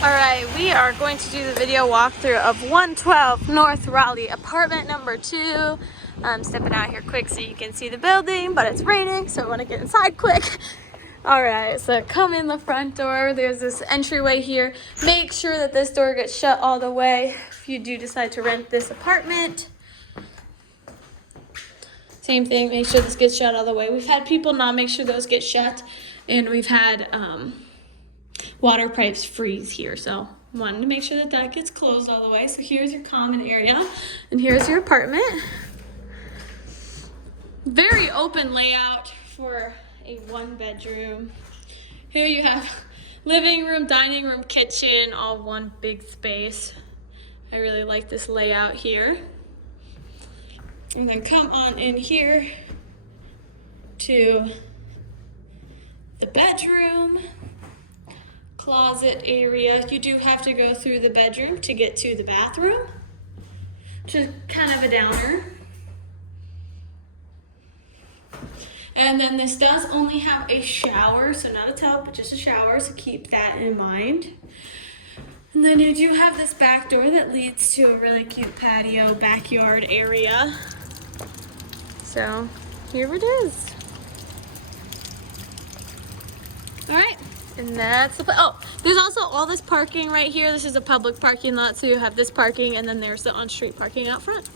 All right, we are going to do the video walkthrough of 112 North Rowley, apartment number 2. I'm stepping out here quick so you can see the building, but it's raining, so I want to get inside quick. All right, so come in the front door. There's this entryway here. Make sure that this door gets shut all the way if you do decide to rent this apartment. Same thing, make sure this gets shut all the way. We've had people not make sure those get shut, and we've had water pipes freeze here, so wanted to make sure that that gets closed all the way. So here's your common area, and here's your apartment. Very open layout for a 1-bedroom. Here you have living room, dining room, kitchen, all one big space. I really like this layout here. And then come on in here to the bedroom, closet area. You do have to go through the bedroom to get to the bathroom, which is kind of a downer. And then this does only have a shower, so not a tub, but just a shower, so keep that in mind. And then you do have this back door that leads to a really cute patio backyard area. So here it is. All right, and that's the oh, there's also all this parking right here. This is a public parking lot, so you have this parking, and then there's the on-street parking out front.